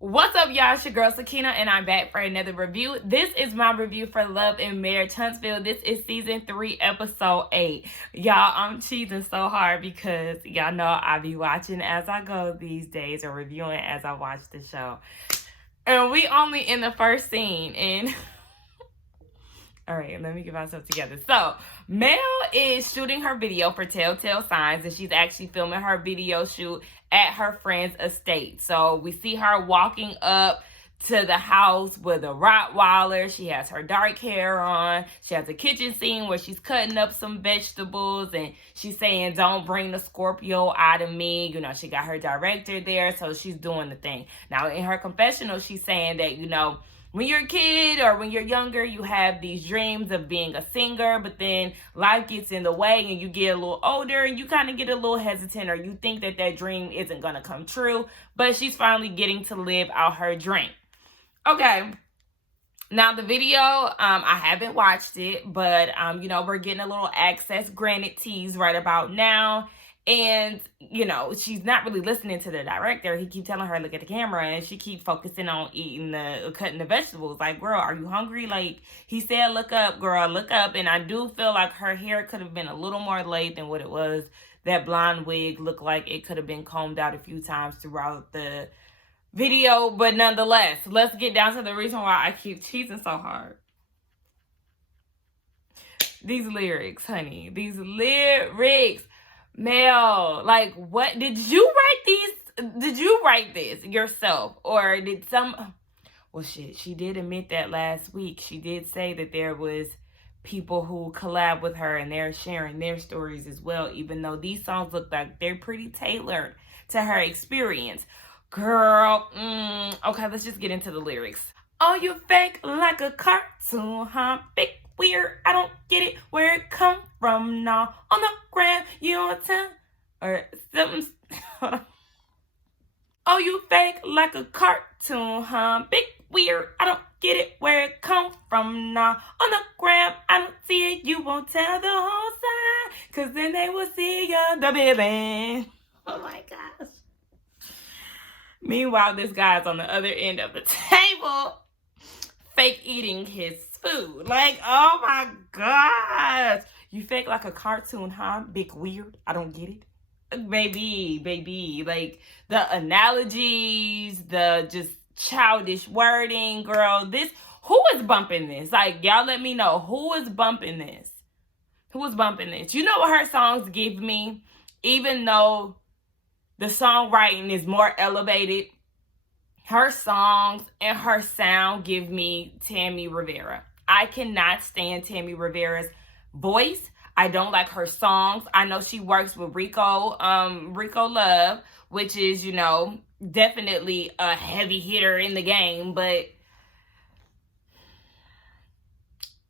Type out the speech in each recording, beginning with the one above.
What's up, y'all? It's your girl Sakina, and I'm back for another review. This is my review for Love and Marriage Huntsville. This is season 3, episode 8. Y'all, I'm cheesing so hard because y'all know I be watching as I go these days or reviewing as I watch the show. And we only in the first scene, and all right, let me get myself together. So, Mel is shooting her video for Telltale Signs, and she's actually filming her video shoot at her friend's estate. So, we see her walking up to the house with a Rottweiler. She has her dark hair on. She has a kitchen scene where she's cutting up some vegetables, and she's saying, "Don't bring the Scorpio out of me." You know, she got her director there, so she's doing the thing. Now, in her confessional, she's saying that, when you're a kid or when you're younger, you have these dreams of being a singer, but then life gets in the way and you get a little older and you kind of get a little hesitant, or you think that that dream isn't going to come true, but she's finally getting to live out her dream. Okay. Now, the video, I haven't watched it, but, we're getting a little access granted tease right about now. And, she's not really listening to the director. He keeps telling her, look at the camera, and she keeps focusing on cutting the vegetables. Like, girl, are you hungry? Like, he said, look up, girl, look up. And I do feel like her hair could have been a little more laid than what it was. That blonde wig looked like it could have been combed out a few times throughout the video. But nonetheless, let's get down to the reason why I keep cheesing so hard. These lyrics, honey. These lyrics. Mel, like, what? Did you write these? Did you write this yourself? Or did well, shit, she did admit that last week. She did say that there was people who collab with her and they're sharing their stories as well, even though these songs look like they're pretty tailored to her experience. Girl, okay, let's just get into the lyrics. Oh, you fake like a cartoon, huh? Big weird, I don't get it, where it come from now. On the gram, you don't tell, or something. Oh, you fake like a cartoon, huh? Big weird, I don't get it, where it come from now. On the gram, I don't see it, you won't tell the whole side, cause then they will see you the villain. Oh my gosh. Meanwhile, this guy's on the other end of the table, fake eating his food. Like, oh my gosh. You fake like a cartoon, huh? Big weird. I don't get it. Baby. Like, the analogies, the just childish wording, girl. Who is bumping this? Like, y'all let me know. Who is bumping this? Who is bumping this? You know what her songs give me? Even though the songwriting is more elevated, her songs and her sound give me Tammy Rivera. I cannot stand Tammy Rivera's voice. I don't like her songs. I know she works with Rico Love, which is, definitely a heavy hitter in the game, but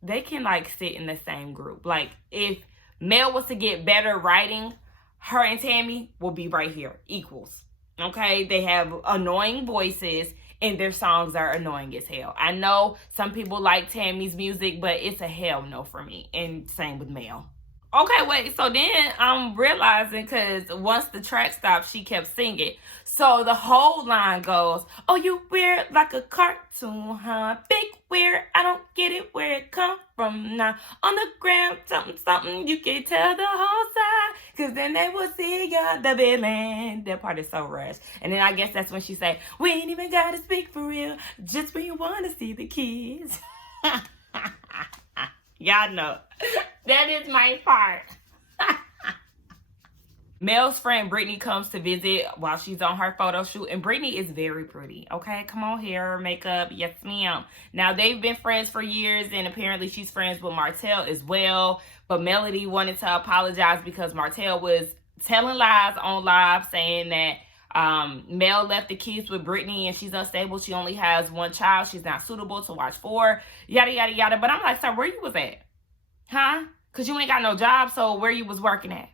they can, sit in the same group. Like, if Mel was to get better writing, her and Tammy will be right here, equals. Okay, they have annoying voices and their songs are annoying as hell. I know some people like Tammy's music, but it's a hell no for me. And same with Mel. Okay, wait, so then I'm realizing, because once the track stopped, she kept singing. So the whole line goes, oh, you weird like a cartoon, huh? Big weird, I don't get it, where it come from now. On the ground, something, you can tell the whole side, because then they will see you the villain. That part is so rushed. And then I guess that's when she say, we ain't even gotta speak for real, just when you want to see the kids. Y'all know. That is my part. Mel's friend Brittany comes to visit while she's on her photo shoot. And Brittany is very pretty. Okay, come on, hair, makeup. Yes, ma'am. Now, they've been friends for years. And apparently she's friends with Martell as well. But Melody wanted to apologize because Martell was telling lies on live, saying that Mel left the kids with Brittany and she's unstable. She only has one child. She's not suitable to watch for. Yada, yada, yada. But I'm like, sir, where you was at? Huh? Because you ain't got no job, so where you was working at?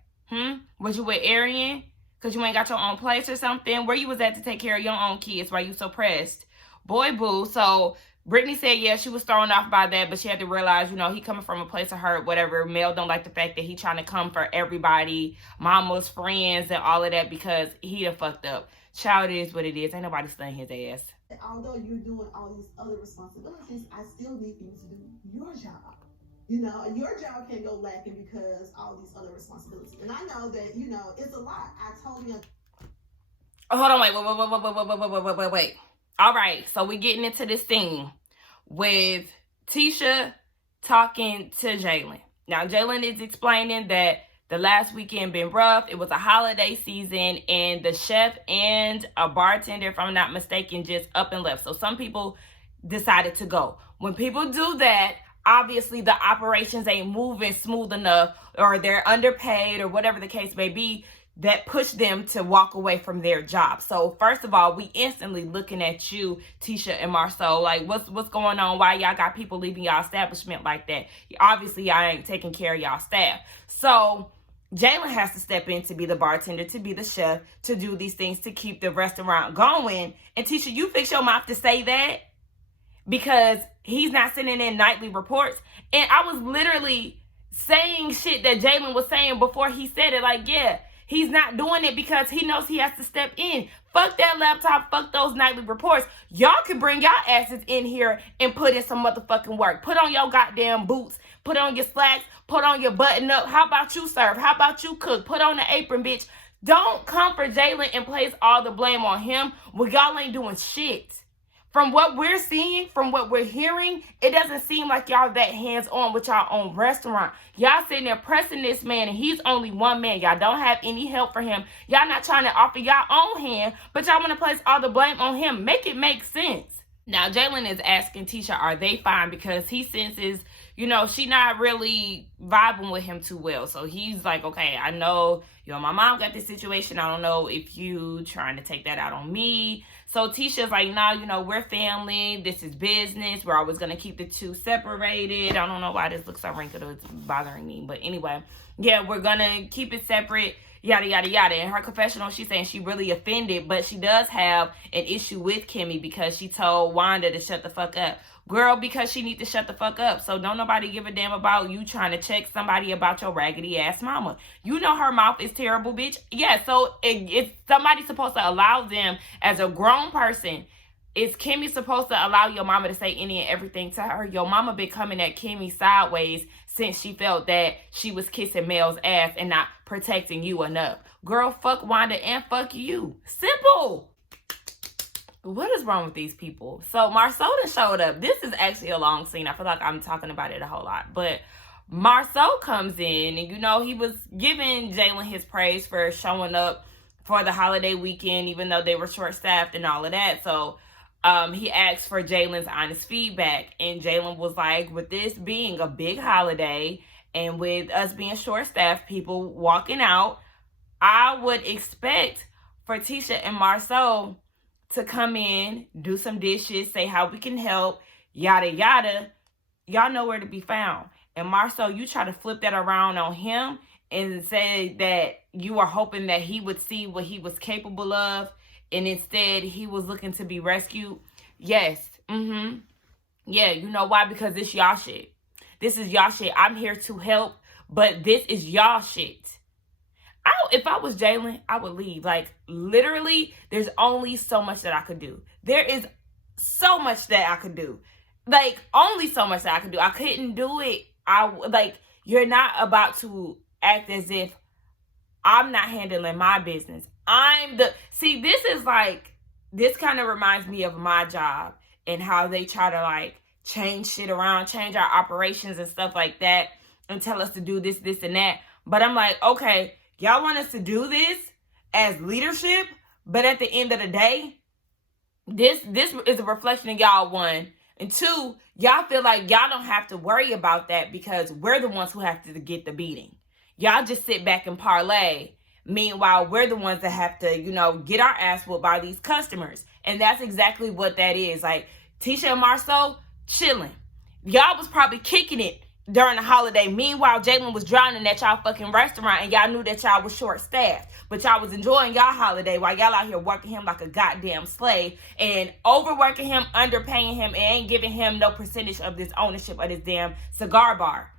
Was you with Arian? Because you ain't got your own place or something? Where you was at to take care of your own kids? Why you so pressed? Boy, boo. So Brittany said, yeah, she was thrown off by that, but she had to realize, he coming from a place of hurt, whatever. Mel don't like the fact that he trying to come for everybody, mama's friends and all of that, because he done fucked up. Child, is what it is. Ain't nobody studying his ass. Although you're doing all these other responsibilities, I still need you to do your job. And your job can't go lacking because all these other responsibilities. And I know that, it's a lot. I totally. Hold on, wait. All right, so we're getting into this scene with Tisha talking to Jalen. Now, Jalen is explaining that the last weekend been rough. It was a holiday season, and the chef and a bartender, if I'm not mistaken, just up and left. So some people decided to go. When people do that, obviously the operations ain't moving smooth enough, or they're underpaid, or whatever the case may be, that push them to walk away from their job. So first of all, we instantly looking at you, Tisha and Marceau, like what's going on? Why y'all got people leaving y'all establishment like that? Obviously, y'all ain't taking care of y'all staff. So Jalen has to step in to be the bartender, to be the chef, to do these things to keep the restaurant going. And Tisha, you fix your mouth to say that because he's not sending in nightly reports. And I was literally saying shit that Jalen was saying before he said it. Like, yeah, he's not doing it because he knows he has to step in. Fuck that laptop. Fuck those nightly reports. Y'all can bring y'all asses in here and put in some motherfucking work. Put on your goddamn boots. Put on your slacks. Put on your button up. How about you serve? How about you cook? Put on the apron, bitch. Don't come for Jalen and place all the blame on him when y'all ain't doing shit. From what we're seeing, from what we're hearing, it doesn't seem like y'all that hands-on with y'all own restaurant. Y'all sitting there pressing this man, and he's only one man. Y'all don't have any help for him. Y'all not trying to offer y'all own hand, but y'all want to place all the blame on him. Make it make sense. Now, Jalen is asking Tisha, are they fine? Because he senses, she not really vibing with him too well. So he's like, okay, I know, my mom got this situation. I don't know if you trying to take that out on me. So Tisha's like, nah, we're family. This is business. We're always going to keep the two separated. I don't know why this looks so wrinkled. It's bothering me. But anyway, yeah, we're going to keep it separate. Yada, yada, yada. In her confessional, she's saying she really offended, but she does have an issue with Kimmy because she told Wanda to shut the fuck up. Girl, because she need to shut the fuck up. So don't nobody give a damn about you trying to check somebody about your raggedy ass mama. You know her mouth is terrible, bitch. Yeah, so if somebody's supposed to allow them as a grown person, is Kimmy supposed to allow your mama to say any and everything to her? Your mama been coming at Kimmy sideways since she felt that she was kissing Mel's ass and not protecting you enough. Girl, fuck Wanda and fuck you. Simple. What is wrong with these people? So Marceau showed up. This is actually a long scene. I feel like I'm talking about it a whole lot. But Marceau comes in and, he was giving Jalen his praise for showing up for the holiday weekend, even though they were short-staffed and all of that. So he asked for Jalen's honest feedback. And Jalen was like, with this being a big holiday and with us being short-staffed, people walking out, I would expect for Tisha and Marceau to come in, do some dishes, say how we can help, yada, yada. Y'all know where to be found. And Marceau, you try to flip that around on him and say that you are hoping that he would see what he was capable of, and instead he was looking to be rescued. Yes. Yeah, you know why? Because this y'all shit. This is y'all shit. I'm here to help, but this is y'all shit. If I was Jalen, I would leave. Like, literally, there's only so much that I could do. There is so much that I could do. Like, only so much that I could do. I couldn't do it. You're not about to act as if I'm not handling my business. This kind of reminds me of my job and how they try to, change shit around, change our operations and stuff like that, and tell us to do this, this, and that. But I'm like, okay, y'all want us to do this as leadership, but at the end of the day, this is a reflection of y'all, one. And two, y'all feel like y'all don't have to worry about that because we're the ones who have to get the beating. Y'all just sit back and parlay. Meanwhile, we're the ones that have to, get our ass whooped by these customers. And that's exactly what that is. Like, Tisha and Marceau, chilling. Y'all was probably kicking it during the holiday. Meanwhile, Jalen was drowning at y'all fucking restaurant and y'all knew that y'all was short-staffed. But y'all was enjoying y'all holiday while y'all out here working him like a goddamn slave and overworking him, underpaying him, and ain't giving him no percentage of this ownership of this damn cigar bar.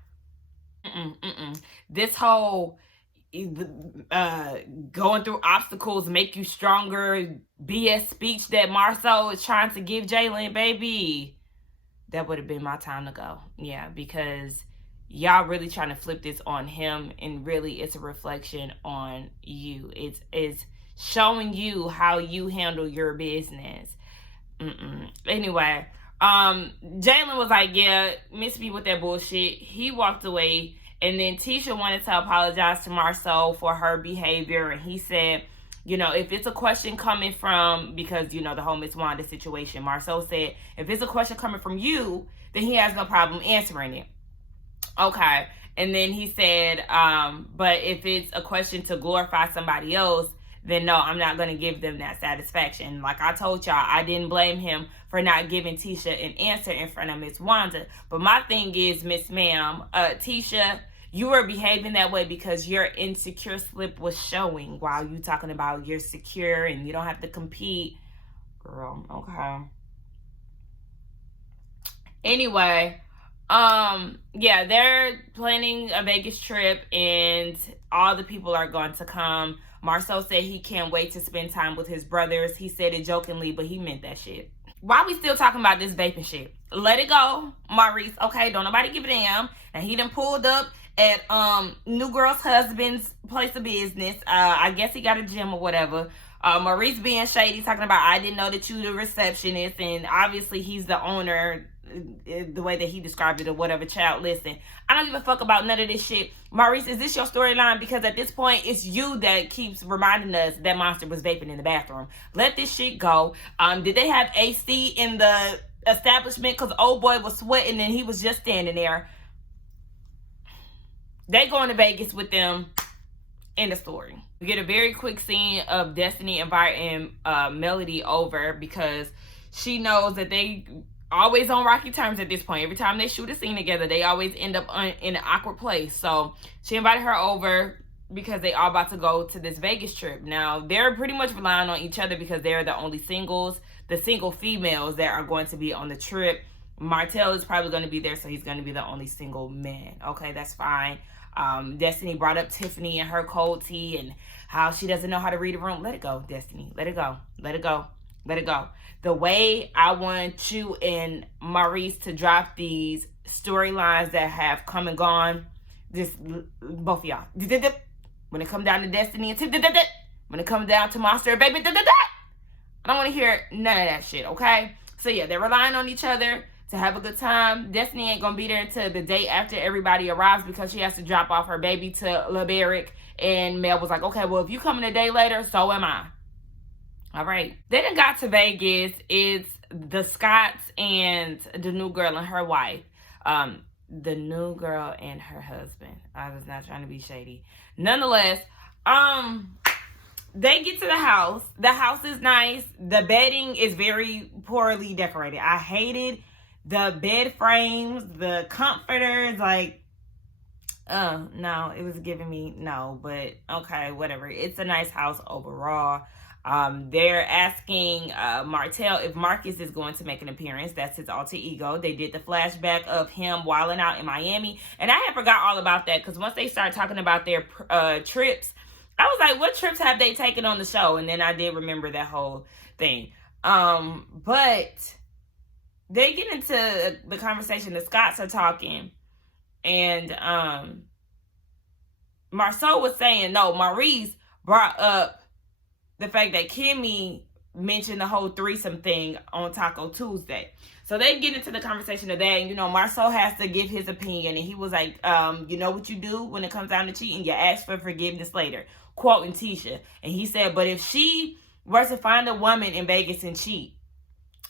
This whole, going through obstacles make you stronger BS speech that Marceau is trying to give Jalen, baby, that would have been my time to go. Yeah, because y'all really trying to flip this on him, and really it's a reflection on you. It's showing you how you handle your business. Anyway, Jalen was like, yeah, miss me with that bullshit. He walked away, and then Tisha wanted to apologize to Marceau for her behavior, and he said, you know, if it's a question coming from, because, you know, the whole Miss Wanda situation, Marceau said, if it's a question coming from you, then he has no problem answering it. Okay. And then he said, but if it's a question to glorify somebody else, then no, I'm not going to give them that satisfaction. Like I told y'all, I didn't blame him for not giving Tisha an answer in front of Miss Wanda. But my thing is, Miss Ma'am, Tisha, you were behaving that way because your insecure slip was showing while you talking about you're secure and you don't have to compete. Girl, okay. Anyway, yeah, they're planning a Vegas trip and all the people are going to come. Marceau said he can't wait to spend time with his brothers. He said it jokingly, but he meant that shit. Why we still talking about this vaping shit? Let it go, Maurice. Okay, don't nobody give a damn. And he done pulled up at new girl's husband's place of business. I guess he got a gym or whatever. Maurice being shady, talking about, I didn't know that you the receptionist, and obviously he's the owner, the way that he described it or whatever. Child, listen, I don't give a fuck about none of this shit. Maurice, is this your storyline? Because at this point, it's you that keeps reminding us that Monster was vaping in the bathroom. Let this shit go. Did they have AC in the establishment? Because old boy was sweating and he was just standing there. They going to Vegas with them. End of story. We get a very quick scene of Destiny inviting Melody over because she knows that they always on rocky terms at this point. Every time they shoot a scene together, they always end up in an awkward place. So she invited her over because they all about to go to this Vegas trip. Now, they're pretty much relying on each other because they're the only singles, the single females that are going to be on the trip. Martell is probably going to be there, so he's going to be the only single man. Okay, that's fine. Destiny brought up Tiffany and her cold tea and how she doesn't know how to read a room. Let it go, Destiny. Let it go. Let it go. Let it go. The way I want you and Maurice to drop these storylines that have come and gone, just both of y'all. When it comes down to Destiny and Tiffany, when it comes down to Monster and Baby, I don't want to hear none of that shit, okay? So yeah, they're relying on each other to have a good time. Destiny ain't gonna be there until the day after everybody arrives because she has to drop off her baby to LeBerick. And Mel was like, okay, well, if you coming a day later, so am I. All right. They done got to Vegas. It's the Scotts and the new girl and her wife. The new girl and her husband. I was not trying to be shady. Nonetheless, they get to the house. The house is nice. The bedding is very poorly decorated. I hated the bed frames, the comforters, like, no, it was giving me no, but okay, whatever. It's a nice house overall. They're asking Martell if Marcus is going to make an appearance. That's his alter ego. They did the flashback of him wilding out in Miami, and I had forgot all about that because once they started talking about their trips, I was like, what trips have they taken on the show? And then I did remember that whole thing. But they get into the conversation. The Scotts are talking, and Marceau was saying, no, Maurice brought up the fact that Kimmy mentioned the whole threesome thing on Taco Tuesday. So they get into the conversation of that, and, you know, Marceau has to give his opinion, and he was like, you know what you do when it comes down to cheating? You ask for forgiveness later, quoting Tisha. And he said, but if she were to find a woman in Vegas and cheat,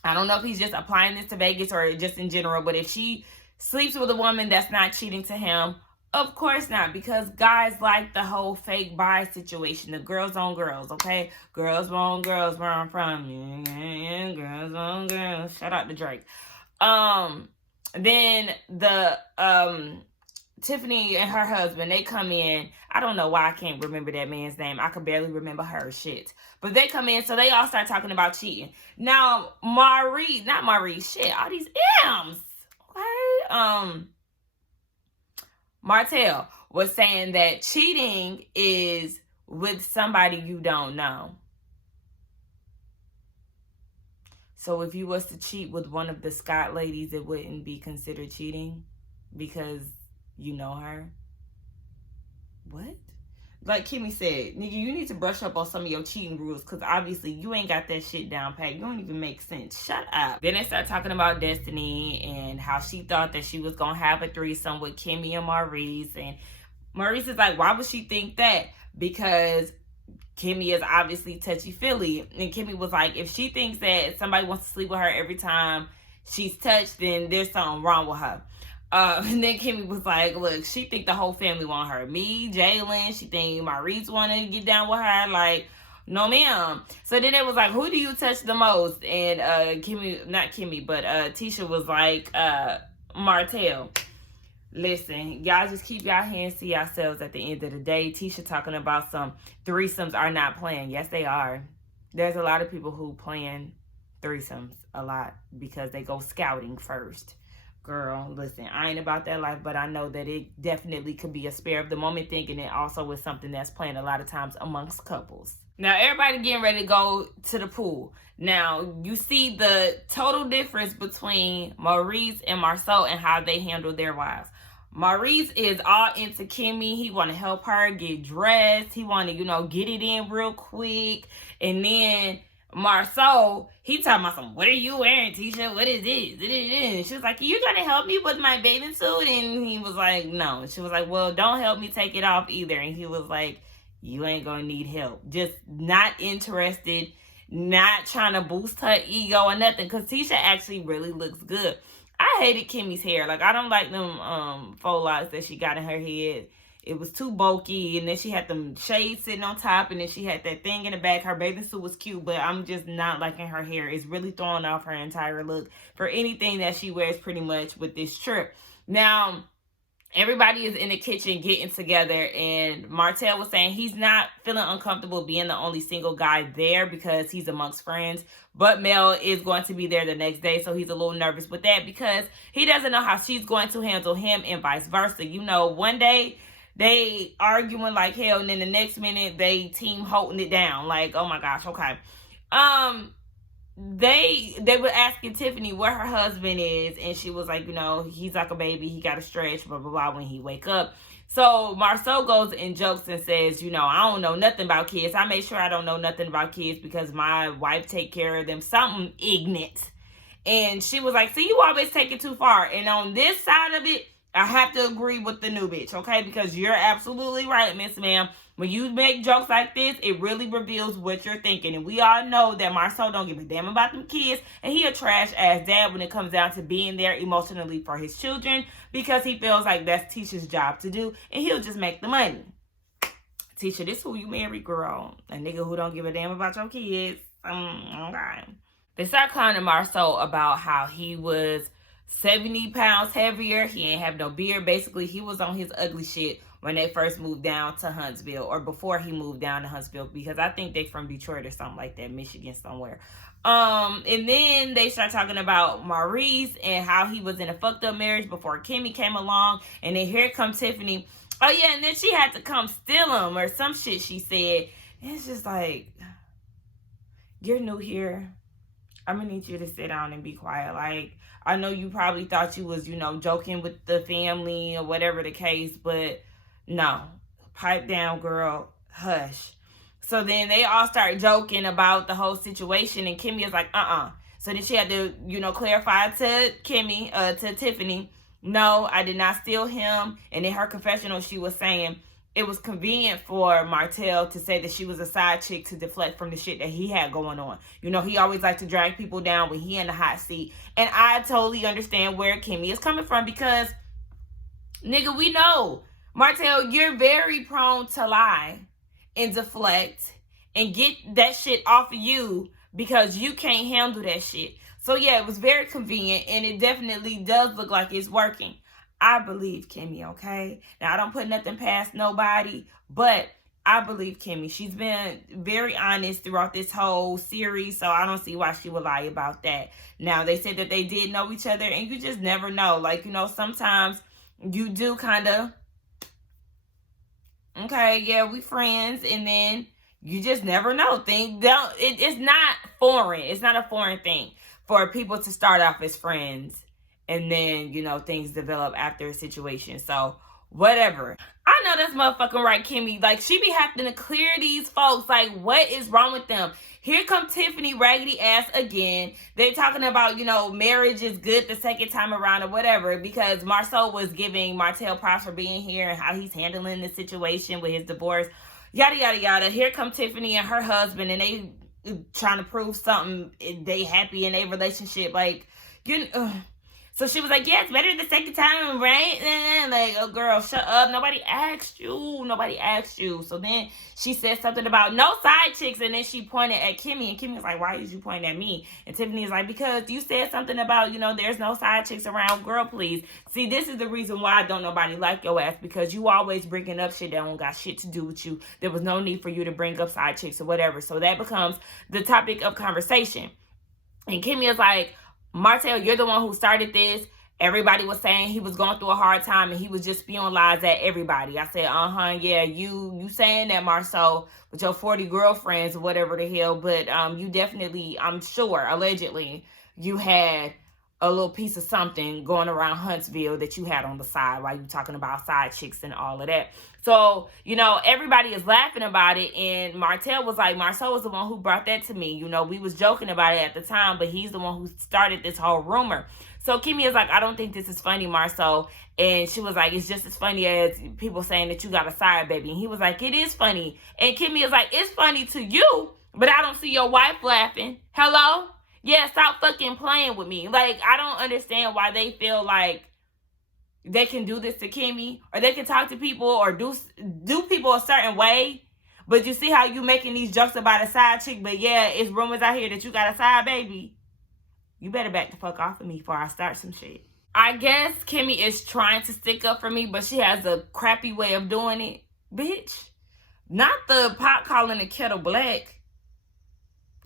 I don't know if he's just applying this to Vegas or just in general, but if she sleeps with a woman that's not cheating to him, of course not, because guys like the whole fake bi situation, the girls on girls, okay? Girls on girls, where I'm from. Yeah, girls on girls. Shout out to Drake. Then the Tiffany and her husband, they come in. I don't know why I can't remember that man's name. I could barely remember her shit. But they come in, so they all start talking about cheating. Now, all these M's, okay? Martell was saying that cheating is with somebody you don't know. So if you was to cheat with one of the Scott ladies, it wouldn't be considered cheating because you know her? What? Like Kimmy said, nigga, you need to brush up on some of your cheating rules because obviously you ain't got that shit down pat. You don't even make sense. Shut up. Then they start talking about Destiny and how she thought that she was going to have a threesome with Kimmy and Maurice. And Maurice is like, why would she think that? Because Kimmy is obviously touchy-feely. And Kimmy was like, if she thinks that somebody wants to sleep with her every time she's touched, then there's something wrong with her. And then Kimmy was like, look, she think the whole family want her. Me, Jalen, she think Maurice want to get down with her. Like, no ma'am. So then it was like, who do you touch the most? And Tisha was like, Martell. Listen, y'all just keep y'all hands to yourselves at the end of the day. Tisha talking about some threesomes are not playing. Yes, they are. There's a lot of people who plan threesomes a lot because they go scouting first. Girl, listen, I ain't about that life, but I know that it definitely could be a spare of the moment thing, and it also is something that's planned a lot of times amongst couples. Now, everybody getting ready to go to the pool. Now, you see the total difference between Maurice and Marceau and how they handle their wives. Maurice is all into Kimmy. He want to help her get dressed. He want to, get it in real quick. And then Marceau, he talking about some, what are you wearing, Tisha? What is this? And she was like, are you going to help me with my bathing suit? And he was like, no. She was like, well, don't help me take it off either. And he was like, you ain't going to need help. Just not interested, not trying to boost her ego or nothing. Because Tisha actually really looks good. I hated Kimmy's hair. Like, I don't like them faux locks that she got in her head. It was too bulky, and then she had them shades sitting on top, and then she had that thing in the back. Her bathing suit was cute, but I'm just not liking her hair. It's really throwing off her entire look for anything that she wears pretty much with this trip. Now, everybody is in the kitchen getting together, and Martell was saying he's not feeling uncomfortable being the only single guy there because he's amongst friends. But Mel is going to be there the next day, so he's a little nervous with that because he doesn't know how she's going to handle him and vice versa. One day they arguing like hell, and then the next minute they team holding it down. Like, oh my gosh, okay. They were asking Tiffany where her husband is, and she was like, he's like a baby, he got to stretch, blah, blah, blah, when he wake up. So Marceau goes and jokes and says, I don't know nothing about kids. I made sure I don't know nothing about kids because my wife take care of them. Something ignorant. And she was like, see, you always take it too far. And on this side of it, I have to agree with the new bitch, okay? Because you're absolutely right, Miss Ma'am. When you make jokes like this, it really reveals what you're thinking. And we all know that Marceau don't give a damn about them kids. And he a trash-ass dad when it comes down to being there emotionally for his children because he feels like that's Tisha's job to do. And he'll just make the money. Tisha, this who you marry, girl. A nigga who don't give a damn about your kids. Okay. They start clowning Marceau about how he was 70 pounds heavier. He ain't have no beard. Basically, he was on his ugly shit when they first moved down to Huntsville, or before he moved down to Huntsville, because I think they from Detroit or something like that, Michigan somewhere. And then they start talking about Maurice and how he was in a fucked up marriage before Kimmy came along. And then here comes Tiffany. Oh yeah, and then she had to come steal him or some shit she said. And it's just like, you're new here. I'm gonna need you to sit down and be quiet. Like, I know you probably thought you was, joking with the family or whatever the case, but no. Pipe down, girl. Hush. So then they all start joking about the whole situation, and Kimmy is like, So then she had to, clarify to Kimmy, to Tiffany, no, I did not steal him. And in her confessional, she was saying it was convenient for Martell to say that she was a side chick to deflect from the shit that he had going on. He always liked to drag people down when he in the hot seat. And I totally understand where Kimmy is coming from because, nigga, we know, Martell, you're very prone to lie and deflect and get that shit off of you because you can't handle that shit. So yeah, it was very convenient, and it definitely does look like it's working. I believe Kimmy, okay? Now, I don't put nothing past nobody, but I believe Kimmy. She's been very honest throughout this whole series, so I don't see why she would lie about that. Now, they said that they did know each other, and you just never know. Like, sometimes you do kind of Okay, yeah, we friends, and then you just never know. It's not foreign. It's not a foreign thing for people to start off as friends, and then things develop after a situation. So whatever. I know that's motherfucking right, Kimmy. Like, she be having to clear these folks. Like, what is wrong with them? Here come Tiffany raggedy ass again. They're talking about, marriage is good the second time around or whatever, because Marceau was giving Martell props for being here and how he's handling the situation with his divorce. Yada, yada, yada. Here come Tiffany and her husband, and they trying to prove something. They happy in their relationship. Like, so she was like, yeah, it's better the second time, right? Like, oh, girl, shut up. Nobody asked you. So then she said something about no side chicks, and then she pointed at Kimmy, and Kimmy was like, why did you point at me? And Tiffany was like, because you said something about, there's no side chicks around. Girl, please. See, this is the reason why I don't nobody like your ass, because you always bringing up shit that don't got shit to do with you. There was no need for you to bring up side chicks or whatever. So that becomes the topic of conversation. And Kimmy is like, Martell, you're the one who started this. Everybody was saying he was going through a hard time and he was just spewing lies at everybody. I said, yeah, you saying that, Marceau, with your 40 girlfriends or whatever the hell, but you definitely, I'm sure, allegedly, you had a little piece of something going around Huntsville that you had on the side while you talking about side chicks and all of that. So, everybody is laughing about it, and Martell was like, Marceau was the one who brought that to me. We was joking about it at the time, but he's the one who started this whole rumor. So Kimmy is like, I don't think this is funny, Marceau. And she was like, it's just as funny as people saying that you got a side baby. And he was like, it is funny. And Kimmy is like, it's funny to you, but I don't see your wife laughing. Hello? Yeah, stop fucking playing with me. Like, I don't understand why they feel like they can do this to Kimmy, or they can talk to people or do people a certain way. But you see how you making these jokes about a side chick, but yeah, it's rumors out here that you got a side baby. You better back the fuck off of me before I start some shit. I guess Kimmy is trying to stick up for me, but she has a crappy way of doing it. Bitch, not the pot calling the kettle black.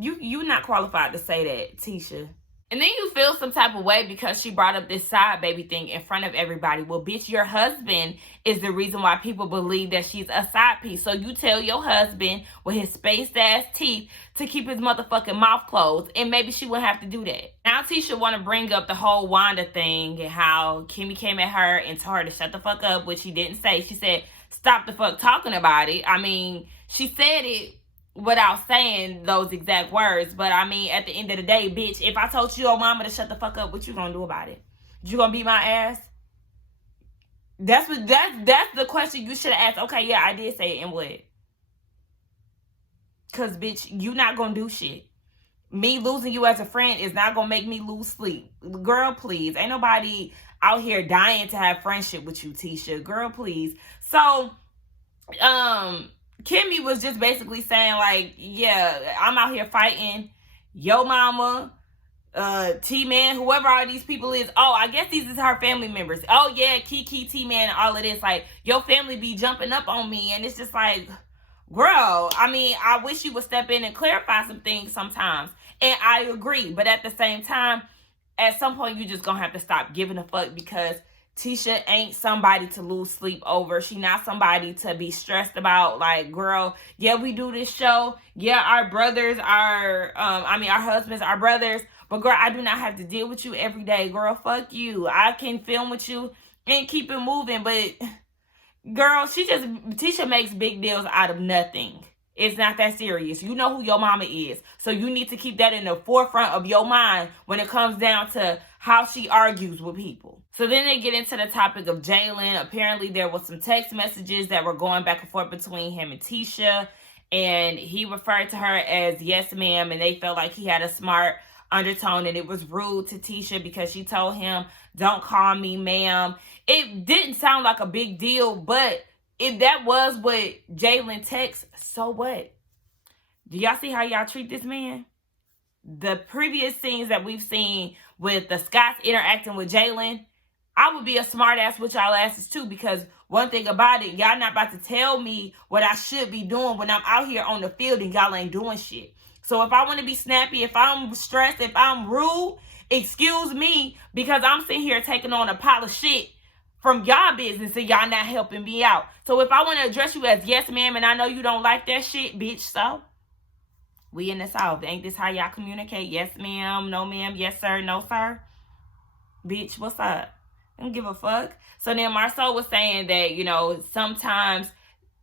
You not qualified to say that, Tisha. And then you feel some type of way because she brought up this side baby thing in front of everybody. Well, bitch, your husband is the reason why people believe that she's a side piece. So you tell your husband with his spaced ass teeth to keep his motherfucking mouth closed, and maybe she wouldn't have to do that. Now Tisha want to bring up the whole Wanda thing and how Kimmy came at her and told her to shut the fuck up, which she didn't say. She said, stop the fuck talking about it. I mean, she said it without saying those exact words, but I mean, at the end of the day, bitch, if I told your mama to shut the fuck up, what you gonna do about it? You gonna beat my ass? That's the question you should have asked. Okay, yeah, I did say it, and what? Cause bitch, you not gonna do shit. Me losing you as a friend is not gonna make me lose sleep. Girl, please. Ain't nobody out here dying to have friendship with you, Tisha. Girl, please. So, Kimmy was just basically saying, like, yeah, I'm out here fighting yo mama, T-Man, whoever all these people is. Oh, I guess these is her family members. Oh, yeah, Kiki, T-Man, and all of this. Like, your family be jumping up on me, and it's just like, girl, I mean, I wish you would step in and clarify some things sometimes. And I agree, but at the same time, at some point, you just gonna have to stop giving a fuck, because Tisha ain't somebody to lose sleep over. She not somebody to be stressed about. Like, girl, yeah, we do this show. Yeah, our brothers are, our husbands are brothers. But, girl, I do not have to deal with you every day. Girl, fuck you. I can film with you and keep it moving. But, girl, Tisha makes big deals out of nothing. It's not that serious. You know who your mama is. So you need to keep that in the forefront of your mind when it comes down to how she argues with people. So then they get into the topic of Jalen. Apparently there was some text messages that were going back and forth between him and Tisha. And he referred to her as yes, ma'am. And they felt like he had a smart undertone. And it was rude to Tisha because she told him, don't call me ma'am. It didn't sound like a big deal, but if that was what Jalen texts, so what? Do y'all see how y'all treat this man? The previous scenes that we've seen with the Scotts interacting with Jalen, I would be a smart ass with y'all asses too, because one thing about it, y'all not about to tell me what I should be doing when I'm out here on the field and y'all ain't doing shit. So if I want to be snappy, if I'm stressed, if I'm rude, excuse me, because I'm sitting here taking on a pile of shit from y'all business and y'all not helping me out. So if I want to address you as yes, ma'am, and I know you don't like that shit, bitch, so we in the South. Ain't this how y'all communicate? Yes, ma'am, no, ma'am, yes, sir, no, sir. Bitch, what's up? I don't give a fuck. So then Marcel was saying that, you know, sometimes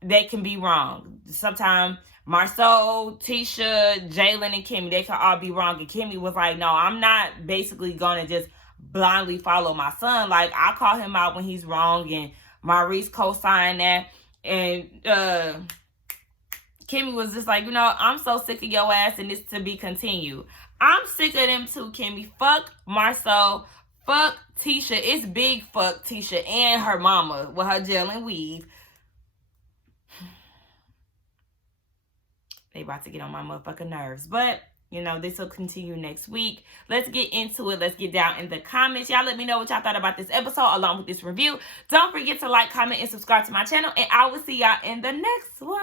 they can be wrong. Sometimes Marcel, Tisha, Jalen, and Kimmy, they can all be wrong. And Kimmy was like, no, I'm not basically going to just blindly follow my son. Like, I call him out when he's wrong, and Maurice co-signed that. And Kimmy was just like, you know, I'm so sick of your ass and this to be continued. I'm sick of them too, Kimmy. Fuck Marcel. Fuck Tisha. It's big fuck Tisha and her mama with her gel and weave. They about to get on my motherfucking nerves. But, you know, this will continue next week. Let's get into it. Let's get down in the comments. Y'all let me know what y'all thought about this episode along with this review. Don't forget to like, comment, and subscribe to my channel. And I will see y'all in the next one.